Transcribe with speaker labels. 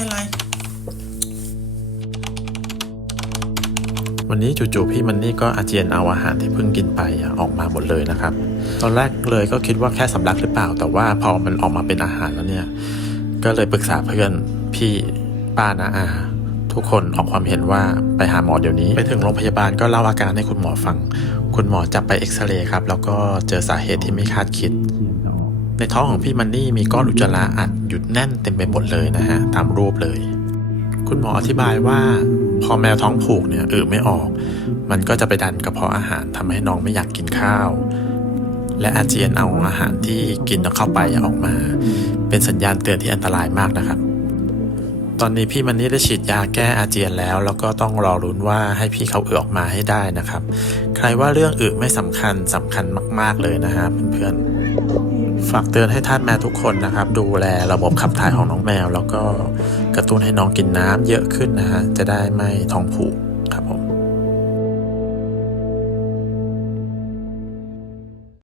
Speaker 1: เป็นไร
Speaker 2: วันนี้จู่ๆพี่มันนี่ก็อาเจียนเอาอาหารที่เพิ่งกินไปอออกมาหมดเลยนะครับ ตอนแรกเลยก็คิดว่าแค่สำลักหรือเปล่า แต่ว่าพอมันออกมาเป็นอาหารแล้วเนี่ย ก็เลยปรึกษาเพื่อนพี่ป้านาอาทุกคนออกความเห็นว่าไปหาหมอเดี๋ยวนี้ ไปถึงโรงพยาบาลก็เล่าอาการให้คุณหมอฟัง คุณหมอจับไปเอ็กซเรย์ครับ แล้วก็เจอสาเหตุที่ไม่คาดคิด ในท้องของพี่มันนี่มีก้อนอุจจาระอัดหยุดแน่นเต็มไปหมดเลยนะฮะตามรูปเลย คุณหมออธิบายว่าพอแมวท้องผูกเนี่ยอือไม่ออก มันก็จะไปดันกระเพาะอาหารทำให้น้องไม่อยากกินข้าว และอาเจียนเอาอาหารที่กินเข้าไปออกมา เป็นสัญญาณเตือนที่อันตรายมากนะครับ ตอนนี้พี่มันนี่ได้ฉีดยาแก้อาเจียนแล้ว แล้วก็ต้องรอรุ้นว่าให้พี่เขาอือออกมาให้ได้นะครับ ใครว่าเรื่องอึไม่สำคัญสำคัญมาก ๆเลยนะฮะเพื่อนๆ ฝากเตือนให้ท่านแมวทุกคนนะครับ ดูแลระบบขับถ่ายของน้องแมว แล้วก็กระตุ้นให้น้องกินน้ำเยอะขึ้นนะฮะจะได้ไม่ท้องผูก